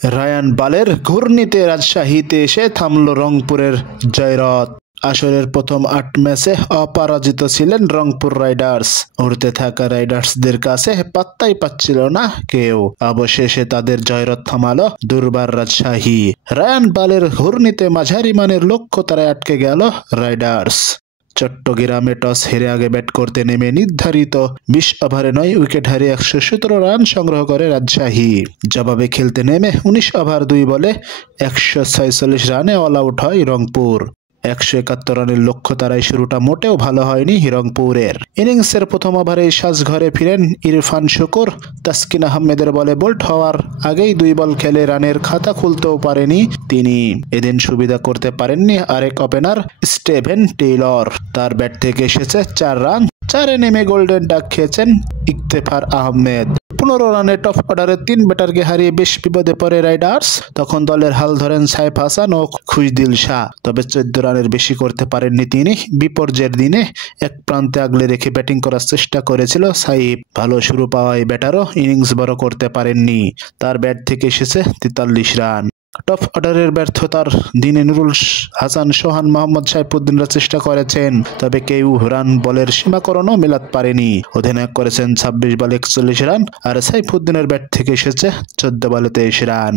Ryan বালের ঘূর্ণিতে রাজশাহীতে এসে থামল রংপুরের জয়রথ। আসরের প্রথম ৮ ম্যাচে অপরাজিত ছিলেন রংপুর রাইডার্স। উড়তে থাকা রাইডার্সদের কাছে পাত্তাই পাচ্ছিল না কেউ। অবশেষে তাদের জয়রথ থামালো দুর্বার রাজশাহী। রায়ান বালের ঘূর্ণিতে মাঝারি মানের লক্ষ্য তারায় আটকে গেল রাইডার্স। চট্টগ্রামে টস হেরে আগে ব্যাট করতে নেমে নির্ধারিত ২০ ওভারে ৯ উইকেট হারিয়ে ১১৭ রান সংগ্রহ করে রাজশাহী। জবাবে খেলতে নেমে ১৯ ওভার ২ বলে ১৪৬ রানে অল আউট হয় রংপুর। ১৭১ রানের লক্ষ্য তারাই শুরুটা মোটেও ভালো হয়নি রংপুরের। ইনিংসের প্রথম ওভারেই সাজঘরে ফিরেন ইরফান শুকুর। তাসকিন আহমেদের বলে বোল্ড হওয়ার আগেই ২ বল খেলে রানের খাতা খুলতেও পারেনি তিনি। এদিন সুবিধা করতে পারেননি আরেক ওপেনার স্টিভেন টেইলর। তার ব্যাট থেকে এসেছে ৪ রান। ৪-এ নেমে গোল্ডেন ডাক খেয়েছেন ইফতেখার আহমেদ। ১৫ রানে টপ অর্ডারে ৩ ব্যাটারকে হারিয়ে বেশ বিপদে পড়ে রাইডার্স। তখন দলের হাল ধরেন সাইফ হাসান ও খুশদিল শাহ। তবে ১৪ রানের বেশি করতে পারেননি তিনি। বিপর্যয়ের দিনে এক প্রান্তে আগলে রেখে ব্যাটিং করার চেষ্টা করেছিল সাইফ। ভালো শুরু পাওয়া এই ব্যাটারও ইনিংস বড় করতে পারেননি। তার ব্যাট থেকে এসেছে ৪৩ রান। টপ অর্ডারের ব্যর্থতার দিনে নুরুল হাসান, সোহান, মোহাম্মদ সাইফুদ্দিনরা চেষ্টা করেছেন, তবে কেউ রান বলের সীমাকরণও মেলাতে পারেনি। অধিনায়ক করেছেন ২৬ বলে ৪১ রান, আর সাইফুদ্দিনের ব্যাট থেকে এসেছে ১৪ বলে ২৩ রান।